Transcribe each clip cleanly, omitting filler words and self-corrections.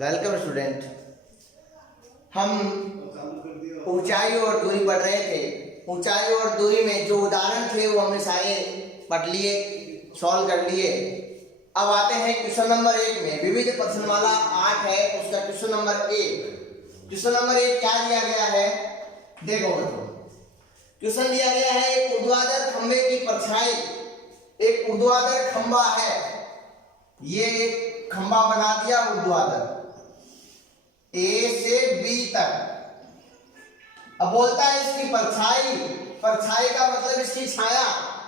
Welcome student. हम ऊंचाई और दूरी पढ़ रहे थे। ऊंचाई और दूरी में जो उदाहरण थे वो हमने सारे पढ़ लिए, सॉल्व कर लिए। अब आते हैं क्वेश्चन नंबर 1 में। विविध प्रश्नमाला 8 है, उसका क्वेश्चन नंबर 1। क्वेश्चन नंबर 1 क्या दिया गया है, देखो बच्चों। क्वेश्चन दिया गया है एक ऊर्ध्वाधर खंभे की परछाई, एक ऊर्ध्वाधर खंभा है, ये एक खंभा बना दिया ऊर्ध्वाधर ए से बी तक। अब बोलता है इसकी परछाई, परछाई का मतलब इसकी छाया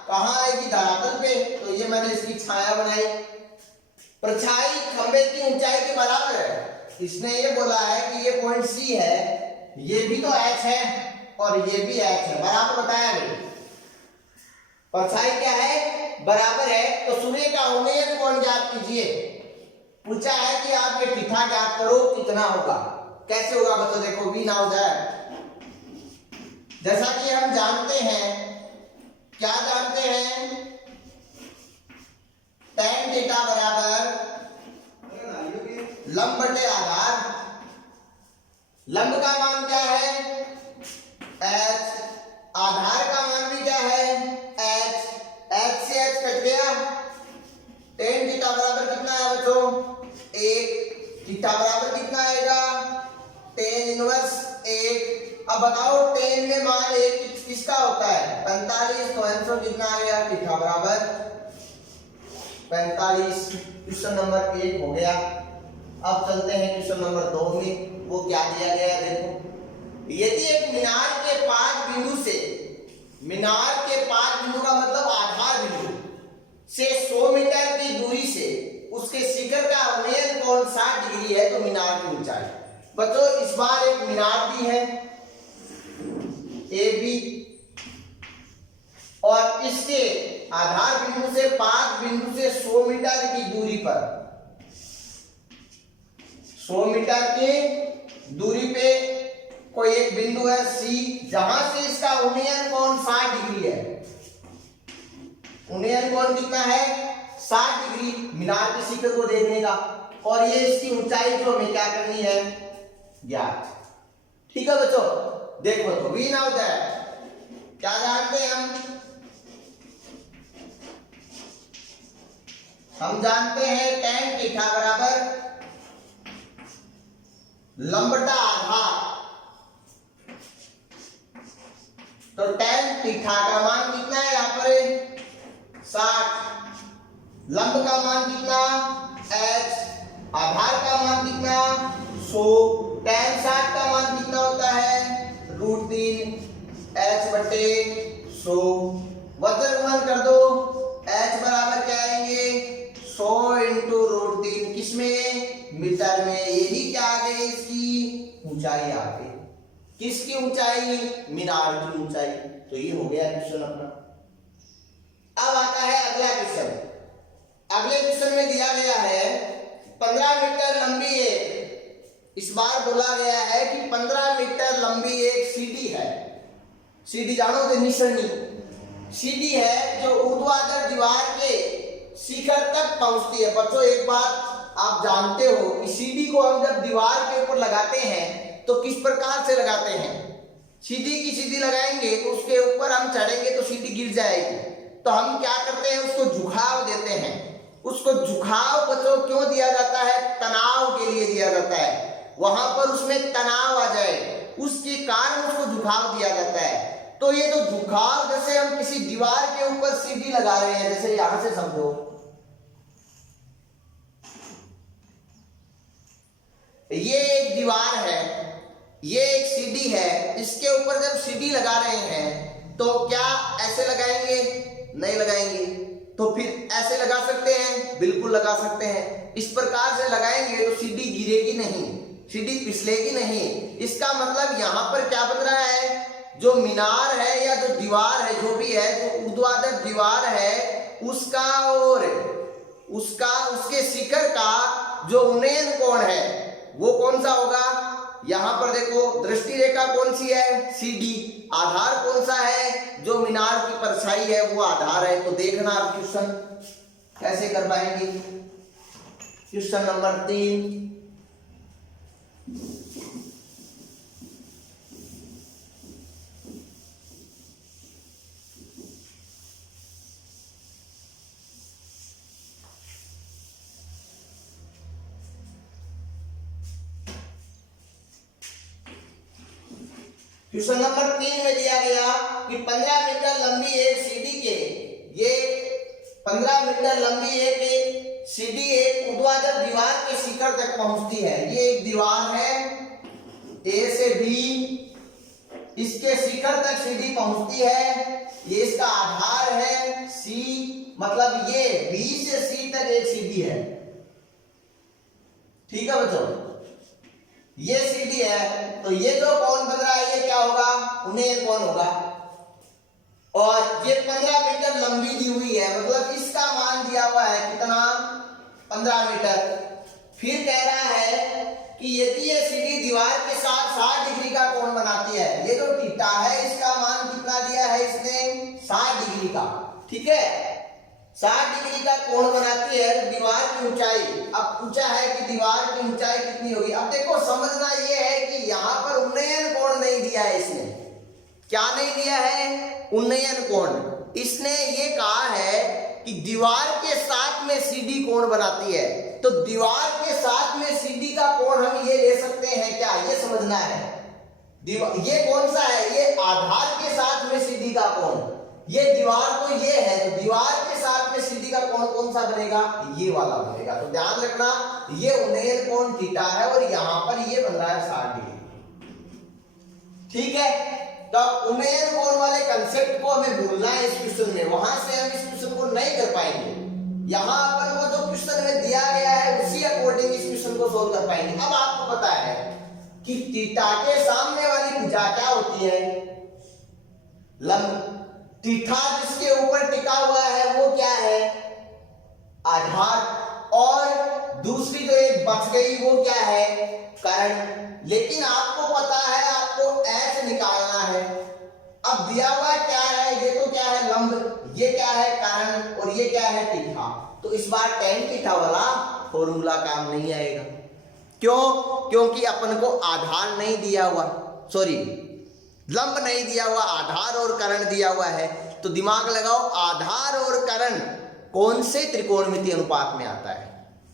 कहाँ आएगी, धरातल पे, तो ये मैंने इसकी छाया बनाई। परछाई खंभे की ऊंचाई के बराबर है। इसने ये बोला है कि ये पॉइंट सी है, ये भी तो एच है और ये भी एच है, बराबर बताया भाई। परछाई क्या है, बराबर है। तो सूर्य का उन्नयन कोण ज्ञात कीजिए। पूछा है कि आप ये थीटा ज्ञात करो, कितना होगा। कैसे होगा बच्चों, देखो वी नाउ दैट, जैसा कि हम जानते हैं, क्या जानते हैं, tan थीटा बराबर लंब बटे आधार। लंब का मान क्या है, h, आधार का मान भी क्या है, h, h से h कट गया। tan थीटा बराबर कितना है बच्चों, 1। थीटा बराबर कितना आएगा, tan इनवर्स 1। अब बताओ tan में मान 1 किसका होता है, 45, तो आंसर कितना आ गया, थीटा बराबर 45। क्वेश्चन नंबर 1 हो गया। अब चलते हैं क्वेश्चन नंबर 2 में। वो क्या दिया गया है, देखो। यदि एक मीनार के 5 बिंदु से, मीनार के 5 बिंदु का मतलब आधार बिंदु से 100 मीटर की दूरी से उसके शिखर का उन्नयन कोण 60 डिग्री है, तो मीनार की ऊंचाई। बच्चों इस बार एक मीनार भी है ए बी, और इसके आधार बिंदु से 5 बिंदु से 100 मीटर की दूरी पर, 100 मीटर की दूरी पे कोई एक बिंदु है सी, जहां से इसका उन्नयन कोण 60 डिग्री है। उन्नयन कोण कितना है, 60 डिग्री मीनार के शिखर को देखने का, और ये इसकी ऊंचाई जो हमें क्या करनी है, ज्ञात। ठीक है बच्चों, देखो तो वी नाउ दैट, क्या जानते हैं हम जानते हैं tan थीटा बराबर लंब बटा आधार। तो tan थीटा का मान कितना है यहाँ पर, 60। लंब का मान कितना, h, आधार का मान कितना, 100। tan 60 का मान कितना होता है, √3 h बटे 100। वजन गुणन कर दो, h बराबर क्या आएंगे, 100 इंटू √3, किसमें, मीटर में। यही क्या आ गई, इसकी ऊंचाई आ गई। किसकी ऊंचाई, मीनार की ऊंचाई। तो ये हो गया क्वेश्चन अपना। अब आता है अगला क्वेश्चन। अगले क्वेश्चन में दिया गया है 15 मीटर लंबी एक, इस बार बोला गया है कि 15 मीटर लंबी एक सीढ़ी है। सीढ़ी जानो तो निशानी सीढ़ी है जो ऊर्ध्वाधर दीवार के शिखर तक पहुंचती है। बच्चों एक बात आप जानते हो कि सीढ़ी को हम जब दीवार के ऊपर लगाते हैं तो किस प्रकार से लगाते हैं, सीढ़ी की सीढ़ी लगाएंगे तो उसके ऊपर हम चढ़ेंगे तो सीढ़ी गिर जाएगी, तो हम क्या करते हैं, उसको झुकाव देते हैं। उसको झुकाव बच्चों क्यों दिया जाता है, तनाव के लिए दिया जाता है। वहां पर उसमें तनाव आ जाए उसके कारण उसको झुकाव दिया जाता है। तो ये जो झुकाव, जैसे हम किसी दीवार के ऊपर सीढ़ी लगा रहे हैं, जैसे यहां से समझो, ये एक दीवार है, ये एक सीढ़ी है, इसके ऊपर जब सीढ़ी लगा रहे हैं तो क्या ऐसे लगाएंगे, नहीं लगाएंगे। तो फिर ऐसे लगा सकते हैं, बिल्कुल लगा सकते हैं। इस प्रकार से लगाएंगे तो सीढ़ी गिरेगी नहीं, सीढ़ी फिसलेगी नहीं। इसका मतलब यहाँ पर क्या बन रहा है, जो मीनार है या जो दीवार है, जो भी है, जो ऊर्ध्वाधर दीवार है, उसका और उसके शिखर का जो उन्नयन कोण है वो कौन सा होगा। यहाँ पर देखो दृष्टि रेखा कौन सी है, CD। आधार कौन सा है, जो मीनार की परछाई है वो आधार है। तो देखना आप क्वेश्चन कैसे कर पाएंगे। क्वेश्चन नंबर 3, क्वेश्चन नंबर 3 में दिया गया कि 15 मीटर लंबी एक सीढ़ी के, ये 15 मीटर लंबी एक सीढ़ी एक ऊर्ध्वाधर दीवार के शिखर तक पहुंचती है। ये एक दीवार है ए से बी, इसके शिखर तक सीढ़ी पहुंचती है। ये इसका आधार है सी, मतलब ये बी से सी तक एक सीढ़ी है। ठीक है बच्चों, ये सीढ़ी है, तो ये जो कोण बन रहा है ये क्या होगा, उन्हें कोण होगा। और ये 15 मीटर लंबी दी हुई है, मतलब इसका मान दिया हुआ है कितना, 15 मीटर। फिर कह रहा है कि यदि ये सीढ़ी दीवार के साथ 60 डिग्री का कोण बनाती है, ये जो थीटा है इसका मान कितना दिया है इसने, 60 डिग्री का। ठीक है, 60 डिग्री का कोण बनाती है तो दीवार की ऊंचाई, अब पूछा है कि दीवार की ऊंचाई कितनी होगी। अब देखो समझना ये है कि यहाँ पर उन्नयन कोण नहीं दिया है इसने। क्या नहीं दिया है, उन्नयन कोण। इसने ये कहा है कि दीवार के साथ में सीधी कोण बनाती है, तो दीवार के साथ में सीधी का कोण हम ये ले सकते हैं क्या, ये समझना है। ये कौन सा है, ये आधार के साथ में सीधी का कोण। ये दीवार तो ये है, तो दीवार के साथ में सीधी का कोण कौन सा बनेगा, ये वाला बनेगा। तो ध्यान रखना, ये उन्नयन कोण थीटा है और यहां पर ये बन रहा है 60 डिग्री। ठीक है, तो उन्नयन कोण वाले कंसेप्ट को हमें भूलना है इस क्वेश्चन में, वहां से हम इस क्वेश्चन को नहीं कर पाएंगे। यहां पर वो जो क्वेश्चन में दिया गया है उसी अकॉर्डिंग इस क्वेश्चन को सोल्व कर पाएंगे। अब आपको पता है कि थीटा के सामने वाली भुजा क्या होती है, लंब। थीटा जिसके ऊपर टिका हुआ है वो क्या है, आधार। और दूसरी जो एक बच गई वो क्या है, करण। लेकिन आपको पता है आपको एच निकालना है। अब दिया हुआ क्या है, ये तो क्या है लंब, ये क्या है करण, और ये क्या है थीटा। तो इस बार tan थीटा वाला फॉर्मूला काम नहीं आएगा। क्यों, क्योंकि अपन को आधार नहीं दिया हुआ, सॉरी लंब नहीं दिया हुआ, आधार और करण दिया हुआ है। तो दिमाग लगाओ, आधार और करण कौन से त्रिकोणमितीय अनुपात में आता है,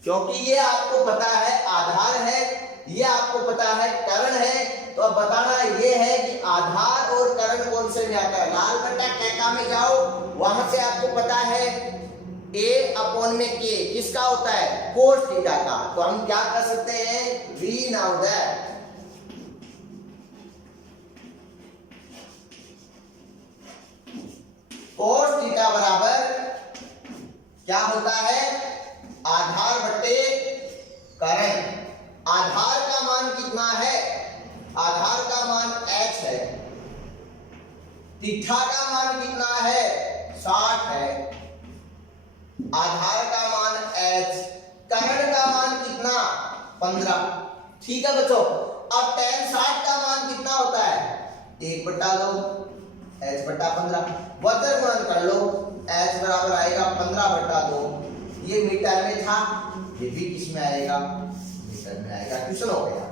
क्योंकि ये आपको पता है आधार है, ये आपको पता है करण है। तो अब बताना ये है कि आधार और करण कौन से में आता है। लाल बटा कैका में जाओ, वहां से आपको पता है a अपॉन में k किसका होता है, कोस थीटा का। तो हम क्या कर सकते हैं, we now that cos theta बराबर क्या होता है, आधार बटे करण। आधार का मान कितना है, आधार का मान h है, थीटा का मान कितना है, 60 है। आधार का मान h, करण का मान कितना, 15। ठीक है बच्चों, अब tan 60 का मान कितना होता है, 1/2 h बटा 15। वजन गुणन कर लो, h बराबर आएगा 15/2। ये मीटर में था, ये भी किस में आएगा, मीटर में आएगा। क्वेश्चन हो गया,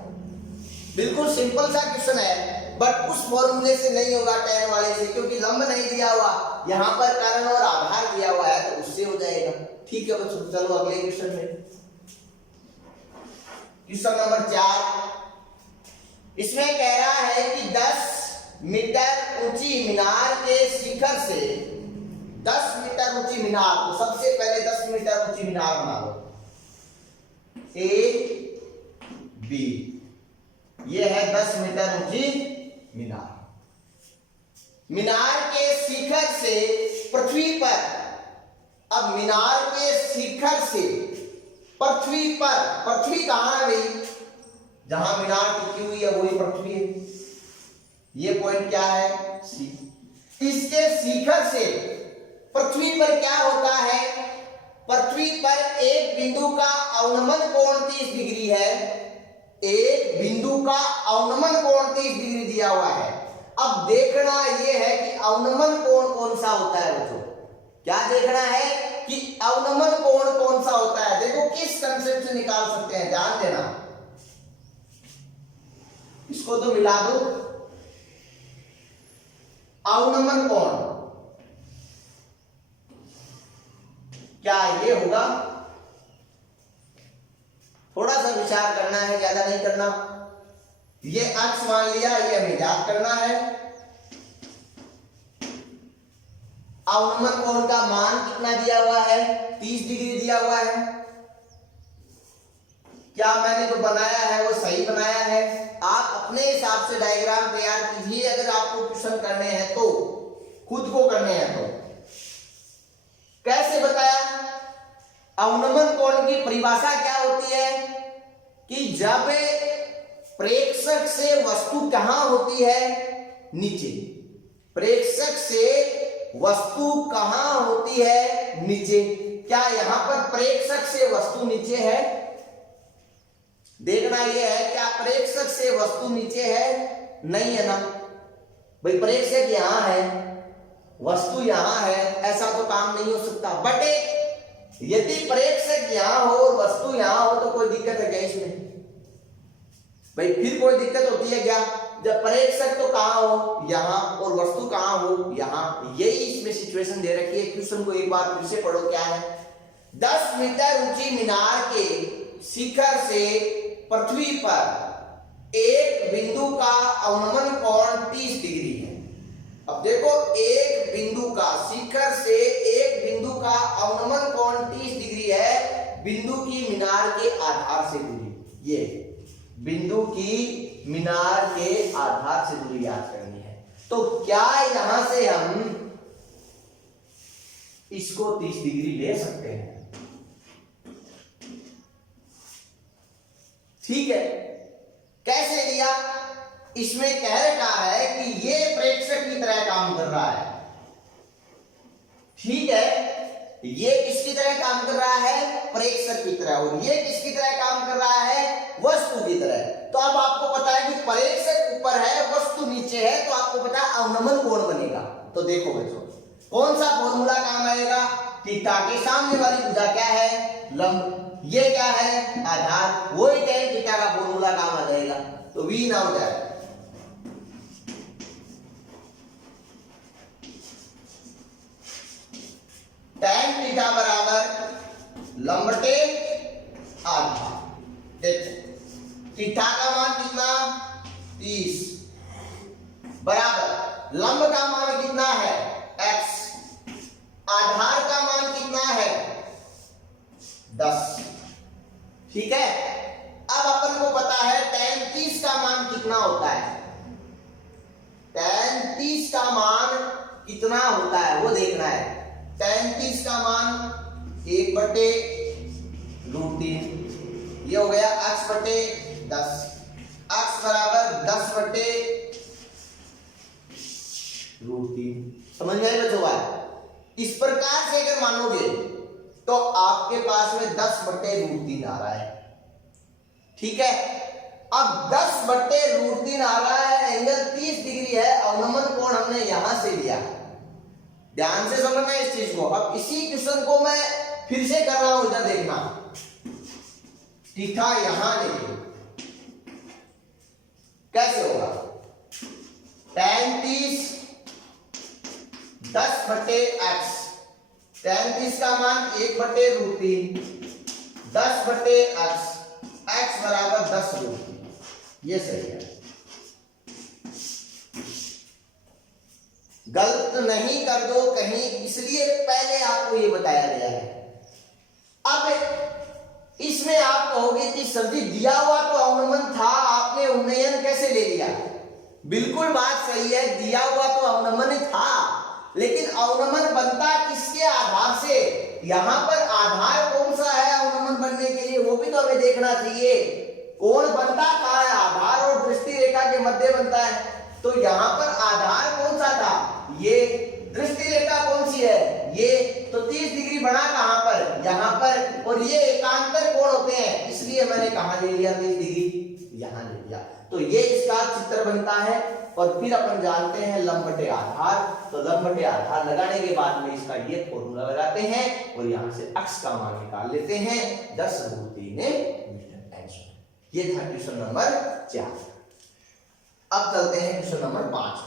बिल्कुल सिंपल सा क्वेश्चन है। बट उस फॉर्मूले से नहीं होगा tan वाले से, क्योंकि लंब नहीं दिया हुआ, यहाँ पर करण और आधार दिया हुआ है, तो उससे हो जाएगा। ठीक है बच्चों, चलो अगले क्वेश्चन में। क्वेश्चन नंबर 4, इसमें कह रहा है कि 10 मीटर ऊंची मीनार के शिखर से, 10 मीटर ऊंची मीनार, तो सबसे पहले 10 मीटर ऊंची मीनार बना लो, ए बी, ये है 10 मीटर ऊंची मीनार। मीनार के शिखर से पृथ्वी पर, अब मीनार के शिखर से पृथ्वी पर, पृथ्वी कहां है भाई, जहां मीनार टिकी हुई है वही पृथ्वी है। ये पॉइंट क्या है, सी। इसके शिखर से पृथ्वी पर क्या होता है, पृथ्वी पर एक बिंदु का अवनमन कोण 30 डिग्री है, एक बिंदु का अवनमन कोण 30 डिग्री दिया हुआ है। अब देखना यह है कि अवनमन कोण कौन सा होता है बच्चों, क्या देखना है कि अवनमन कोण कौन सा होता है। देखो किस कंसेप्ट से निकाल सकते हैं, ध्यान देना, इसको तो मिला दो। अवनमन कोण क्या ये होगा, थोड़ा सा विचार करना है, ज्यादा नहीं करना। ये अक्ष मान लिया, ये हमें याद करना है। अवनमन कोण का मान कितना दिया हुआ है? 30 डिग्री दिया हुआ है। क्या मैंने जो बनाया है वो सही बनाया है? आप अपने हिसाब से डायग्राम तैयार कीजिए, अगर आपको क्वेश्चन करने हैं तो, खुद को करने हैं तो। कैसे बताया? अवनमन कोण की परिभाषा क्या होती है कि जब प्रेक्षक से वस्तु कहां होती है? नीचे। प्रेक्षक से वस्तु कहां होती है? नीचे। क्या यहां पर प्रेक्षक से वस्तु नीचे है? देखना यह है, क्या प्रेक्षक से वस्तु नीचे है? नहीं है ना भाई, प्रेक्षक यहां है, वस्तु यहां है, ऐसा तो काम नहीं हो सकता। बट यदि प्रेक्षक यहां हो और वस्तु यहां हो तो कोई दिक्कत है क्या इसमें? भाई फिर कोई दिक्कत होती है क्या? जब प्रेक्षक तो कहां हो? यहां, और वस्तु कहां हो? यहां। यही इसमें सिचुएशन दे रखी है। क्वेश्चन को एक बार फिर से पढ़ो। क्या है? 10 मीटर ऊंची मीनार के शिखर से पृथ्वी पर एक बिंदु का अवनमन कोण 30 डिग्री है। अब देखो, एक बिंदु का, शिखर से एक बिंदु का अवनमन कोण 30 डिग्री है, बिंदु की मीनार के आधार से दूरी। ये बिंदु की मीनार के आधार से दूरी याद करनी है। तो क्या यहां से हम इसको 30 डिग्री ले सकते हैं? ठीक है। कैसे लिया? इसमें कह रखा है कि ये प्रेक्षक की तरह काम कर रहा है। ठीक है, ये किसकी तरह काम कर रहा है? प्रेक्षक की तरह। और ये किसकी तरह काम कर रहा है? वस्तु की तरह। तो अब आपको पता है कि प्रेक्षक ऊपर है, वस्तु नीचे है, तो आपको पता है अवनमन कोण बनेगा। तो देखो बच्चों, कौन सा फॉर्मूला काम आएगा? थीटा के सामने वाली भुजा क्या है? लंब। ये क्या है? आधार। वही tan थीटा का फॉर्मूला काम आ जाएगा। तो V ना हो जाए, tan थीटा बराबर लंब बटे आधार। देखो थीटा का मान कितना? 30 बराबर लंब का मान कितना है? x। आधार का मान कितना है? 10। ठीक है। अब अपन को पता है tan 30 का मान कितना होता है? tan 30 का मान कितना होता है वो देखना है। tan 30 का मान 1/√3, ये हो गया x बटे 10। x बराबर 10/√3। समझ में आई बच्चों? इस प्रकार से अगर मानोगे तो आपके पास में 10/√3 आ रहा है। ठीक है। अब 10/√3 आ रहा है, एंगल 30 डिग्री है, अवनमन कोण हमने यहां से लिया। ध्यान से समझना इस चीज को। अब इसी क्वेश्चन को मैं फिर से कर रहा हूं, इधर देखना। थीटा यहां लेंगे, कैसे होगा? tan 30 10/x, tan 30 का मान 1/√3, 10/x, x बराबर 10√3। ये सही है, गलत नहीं कर दो कहीं, इसलिए पहले आपको ये बताया गया है। अब इसमें आप कहोगे कि सर जी दिया हुआ तो अवनमन था, आपने उन्नयन कैसे ले लिया? बिल्कुल बात सही है, दिया हुआ तो अवनमन था, लेकिन अवनमन बनता किसके आधार से? यहां पर आधार कौन सा है अवनमन बनने के लिए, वो भी तो हमें देखना चाहिए। कोण बनता कहां है? आधार और दृष्टि रेखा के मध्य बनता है। तो यहां पर आधार कौन सा था? ये। दृष्टि रेखा कौन सी है? ये। तो 30 डिग्री बना कहां पर? यहां पर। और ये एकांतर कोण होते हैं, इसलिए मैंने कहां ले लिया 30 डिग्री? यहां ले लिया। तो ये इसका चित्र बनता है। और फिर अपन जानते हैं लंब बटे आधार। तो लंब बटे आधार लगाने के बाद में इसका ये फॉर्मूला लगाते हैं और यहां से x का मान निकाल लेते हैं 10√3 मीटर। ये था क्वेश्चन नंबर 4। अब चलते हैं क्वेश्चन नंबर 5।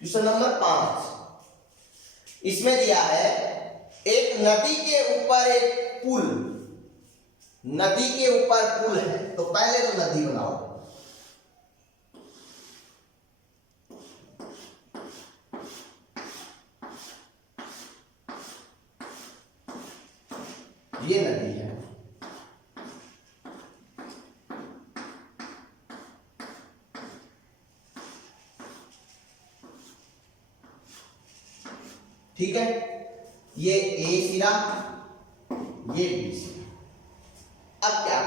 क्वेश्चन नंबर 5 इसमें दिया है एक नदी के ऊपर एक पुल, नदी के ऊपर पुल है, तो पहले तो नदी बनाओ। ये नदी है, ठीक है। ये ए सिरा, ये बी सिरा। अब क्या,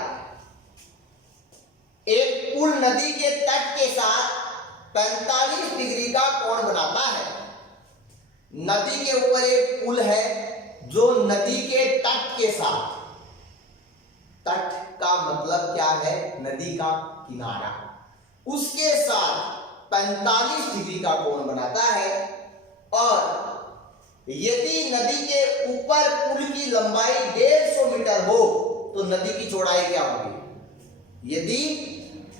एक पुल नदी के तट के साथ 45 डिग्री का कोण बनाता है। नदी के ऊपर एक पुल है जो नदी के तट के साथ, तट का मतलब क्या है, नदी का किनारा, उसके साथ 45 डिग्री का कोण बनाता है। और यदि नदी के ऊपर पुल की लंबाई 150 मीटर हो तो नदी की चौड़ाई क्या होगी? यदि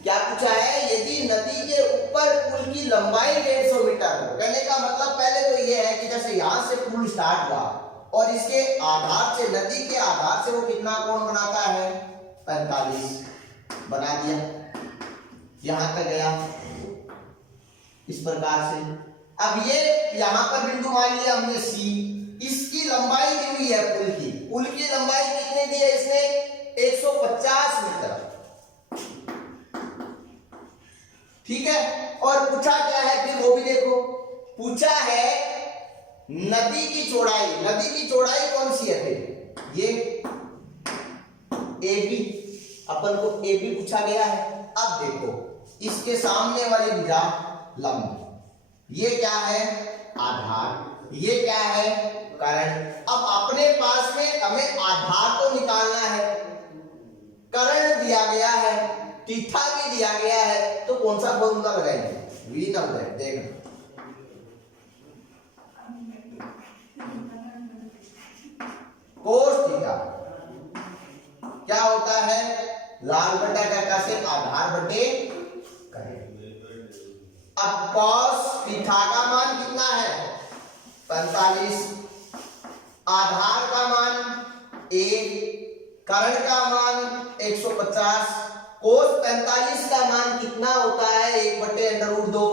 क्या पूछा है, यदि नदी के ऊपर पुल की लंबाई 150 मीटर हो, कहने का मतलब पहले तो यह है कि जैसे यहां से पुल स्टार्ट हुआ और इसके आधार से, नदी के आधार से वो कितना कोण बनाता है, 45 बना दिया, यहां तक गया इस प्रकार से। अब ये यहां पर बिंदु मान लिया हमने सी, इसकी लंबाई दी हुई है पुल की लंबाई कितनी दी है इसने, 150 मीटर, ठीक है। और पूछा क्या है फिर वो भी देखो, पूछा है नदी की चौड़ाई, नदी की चौड़ाई कौन सी है फिर, ये ए बी, अपन को ए बी पूछा गया है। अब देखो इसके सामने वाली भुजा लंब, ये क्या है, आधार, ये क्या है, कर्ण। अब अपने पास में हमें आधार तो निकालना है, कर्ण दिया गया है, थीटा भी दिया गया है, तो कौन सा फॉर्मूला लगाएंगे, v नॉट z, देखना कोस थीटा क्या होता है, लाल बटा का से आधार बटे कर्ण। अब कॉस थीटा का मान कितना है, 45, आधार का मान a, कर्ण का मान 150, कोस 45 का मान कितना होता है, 1/√2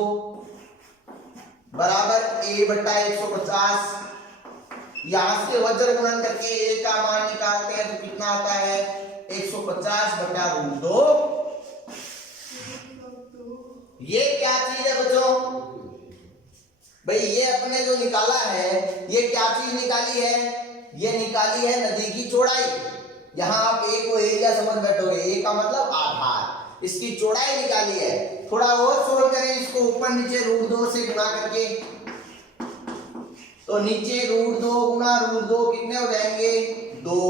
बराबर a बटा 150। यहां से वज्र गुणन करके a का मान निकालते हैं तो कितना आता है, 150/√2। ये क्या चीज है बच्चों, भाई ये अपने जो निकाला है, ये क्या चीज निकाली है, ये निकाली है नदी की चौड़ाई। यहां आप ए को एरिया समझ बैठोगे, ए का मतलब आधार, इसकी चौड़ाई निकाली है। थोड़ा और सोल्व करें इसको, ऊपर नीचे √2 से गुणा करके, तो नीचे √2 गुणा √2 कितने हो जाएंगे, 2,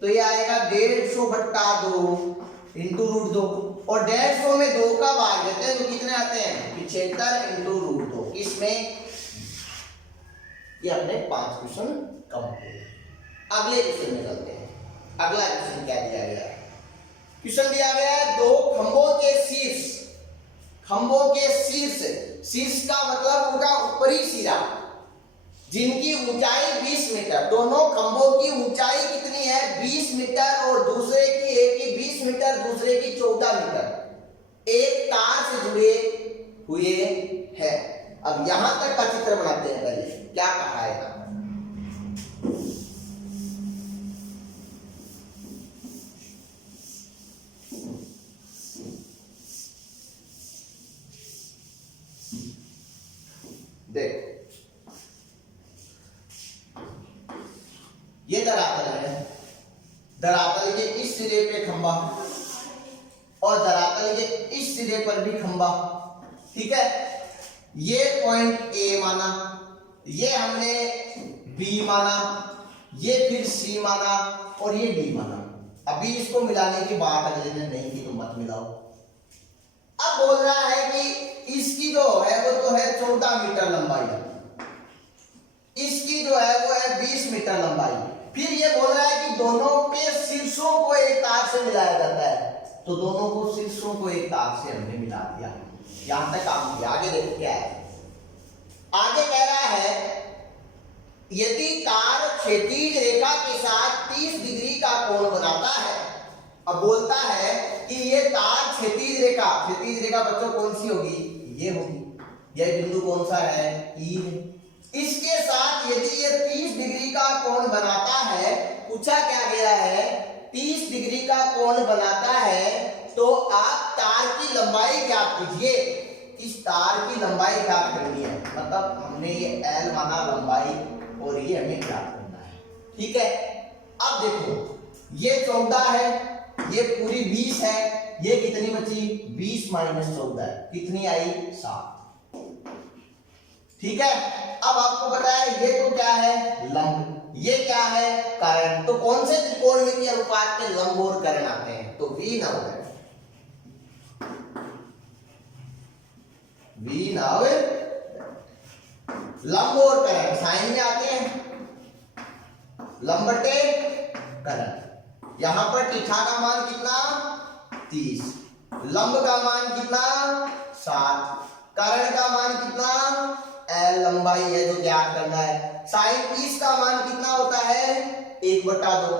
तो ये आएगा 150/2 इंटू √2, और 150 में 2 का भाग देते हैं तो कितने आते हैं, 75 इंटू √2। इसमें ये अपने 5 क्वेश्चन कंप्लीट। अगले क्वेश्चन में चलते हैं। अगला क्वेश्चन क्या दिया गया है, क्वेश्चन दिया गया है दो खंभों के शीर्ष, खंभों के शीर्ष, शीर्ष का मतलब उनका ऊपरी सिरा, जिनकी ऊंचाई 20 मीटर, दोनों खंभों की ऊंचाई कितनी है, 20 मीटर, और दूसरे की, एक की 20 मीटर, दूसरे की 14 मीटर, एक तार से जुड़े हुए हैं। अब यहां तक का चित्र बनाते हैं, पहले क्या कहा है, देख ये धरातल है, धरातल के इस सिरे पे खंभा और धरातल के इस सिरे पर भी खंभा, ठीक है। ये पॉइंट ए माना, ये हमने बी माना, ये फिर सी माना और ये डी माना। अभी इसको मिलाने की बात अगले ने नहीं की तो मत मिलाओ। अब बोल रहा है कि इसकी जो है वो तो है 14 मीटर लंबाई, इसकी जो है वो है 20 मीटर लंबाई। फिर ये बोल रहा है कि दोनों के शीर्षों को एक तार से मिलाया जाता है, तो दोनों को शीर्षों को एक तार से हमने मिला दिया। यहां तक काम किया। आगे देखो क्या है, आगे कह रहा है यदि तार क्षैतिज रेखा के साथ 30 डिग्री का कोण बनाता है। अब बोलता है कि ये तार क्षैतिज रेखा बच्चों कौन सी होगी, ये होगी। यह बिंदु कौन सा है, ई है। इसके साथ यदि ये 30 डिग्री का कोण बनाता है, पूछा क्या गया है, 30 डिग्री का कोण बनाता है, तो आप तार की लंबाई ज्ञात कीजिए। इस तार की लंबाई ज्ञात करनी है, मतलब हमने ये L माना लंबाई और ये हमें ज्ञात करना है। ठीक है, अब देखो ये 14 है, ये पूरी 20 है, ये कितनी बची, 20 माइनस 14 कितनी आई, 7। ठीक है, अब आपको पता है ये तो क्या है, लंब, ये क्या है, कर्ण। तो कौन से त्रिकोणमितीय अनुपात में लंब और कर्ण आते हैं, तो V नव लंब और कर्ण साइन में आते हैं, लंब बटे कर्ण। यहां पर थीटा का मान कितना, 30, लंब का मान कितना, 7, कर्ण का मान कितना, L लंबाई है जो ज्ञात करना है। साइन 30 का मान कितना होता है, 1/2,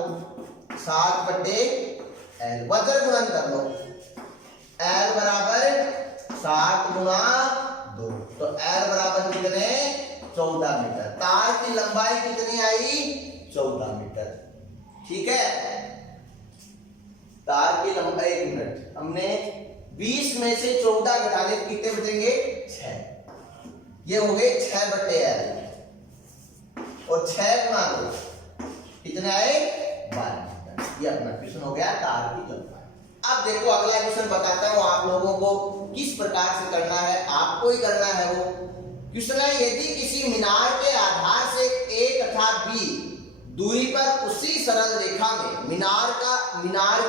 7 बटे L, वज्र गुणन कर लो, L बराबर 7 गुणा 2, तो L बराबर कितने, 14 मीटर। तार की लंबाई कितनी आई, 14 मीटर। ठीक है, तार की लंबाई, 1 मिनट, हमने 20 में से 14 घटाने कितने बचेंगे, 6। ये हो गए 6 बटे L और 6 गुणा 2 कितने आए, 12 मीटर। ये अपना क्वेश्चन हो गया तार की लंबाई। अब देखो अगला क्वेश्चन बताता हूं आप लोगों को किस प्रकार से करना है, आपको ही करना है वो क्वेश्चन है। यदि किसी मीनार के आधार से A तथा B दूरी पर उसी सरल रेखा में मीनार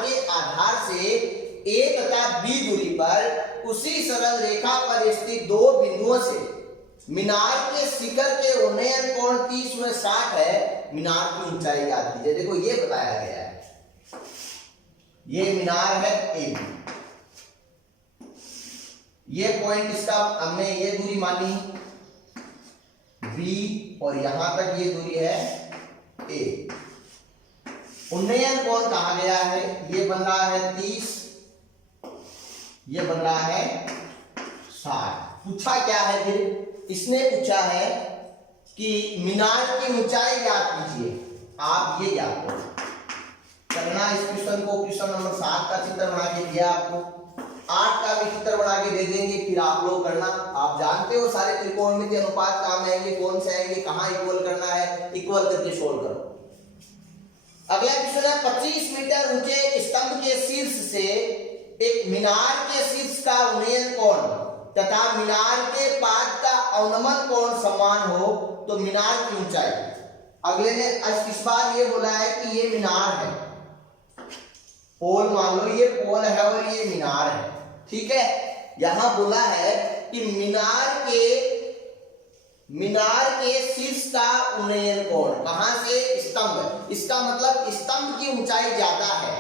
के आधार से A तथा B दूरी पर उसी सरल रेखा पर स्थित दो बिंदुओं से मीनार के शिखर के उन्नयन कोण 30/60 है, मीनार की ऊंचाई ज्ञात कीजिए। देखो ये बताया गया है, ये मीनार है A, ये पॉइंट इसका हमने ये दूरी मानी B और यहां तक ये दूरी है A। उन्नयन कोण कहा गया है, ये बन रहा है 30, ये बन रहा है 60। पूछा क्या है, फिर इसने पूछा है कि मीनार की ऊंचाई ज्ञात कीजिए। आप ये ज्ञात करना इस क्वेश्चन को, क्वेश्चन नंबर 7 का चित्र बना के दिया आपको, 8 का भी चित्र बना के दे देंगे, फिर आप लोग करना। आप जानते हो सारे त्रिकोणमितीय अनुपात काम आएंगे, कौन से आएंगे, कहां इक्वल करना है, इक्वल करके सोल्व करो। अगला क्वेश्चन है 25 मीटर ऊंचे एक स्तंभ के शीर्ष से एक मीनार के शीर्ष का उन्नयन कोण तथा मीनार के पाद का अवनमन कोण समान हो तो मीनार की ऊंचाई। अगले ने इस बार ये बोला है कि ये मीनार है, पोल मान लो ये पोल है और ये मीनार है। ठीक है, यहां बोला है कि मीनार के शीर्ष का उन्नयन कोण, कहां से, स्तंभ। इसका मतलब स्तंभ की ऊंचाई ज्यादा है,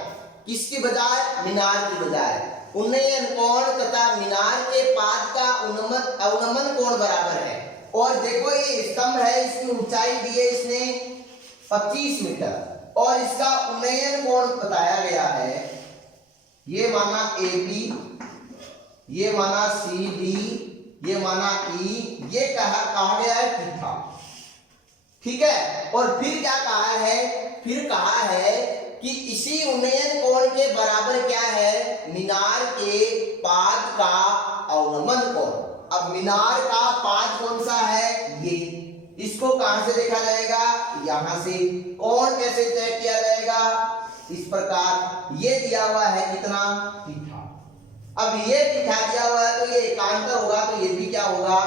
किसकी बजाय, मीनार की बजाय। उन्नयन कोण तथा मीनार के पाद का अवनमन कोण बराबर है। और देखो ये स्तंभ है, इसकी ऊंचाई दी है इसने 25 मीटर और इसका उन्नयन कोण बताया गया है, ये माना AB, ये माना CD, ये माना E, ये कहा गया है थीटा। ठीक है, और फिर क्या कहा है, फिर कहा है कि इसी उन्नयन कोण के बराबर क्या है, मीनार के पाद का अवनमन कोण। अब मीनार का पाद कौन सा है, ये, इसको कहां से देखा जाएगा, यहां से। कोण कैसे तय किया जाएगा, इस प्रकार, ये दिया हुआ है कितना, थीटा। अब ये थीटा दिया हुआ है तो ये एकांतर होगा, तो ये भी क्या होगा,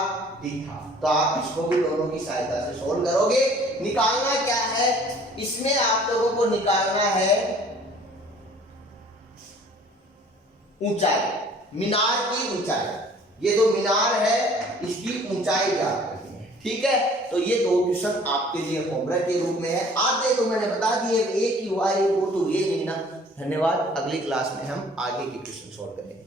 थीटा। तो आप इसको भी दोनों की सहायता से सोल्व करोगे। निकालना क्या है, इसमें आप लोगों को निकालना है ऊंचाई, मीनार की ऊंचाई। ये जो मीनार है इसकी ऊंचाई ज्ञात करनी है। ठीक है, तो ये दो क्वेश्चन आपके लिए होमवर्क के रूप में है। आधे तो मैंने बता दिए, एक ही हुआ, एक वो तो ये नहीं ना। धन्यवाद, अगली क्लास में हम आगे के क्वेश्चन सोल्व करेंगे।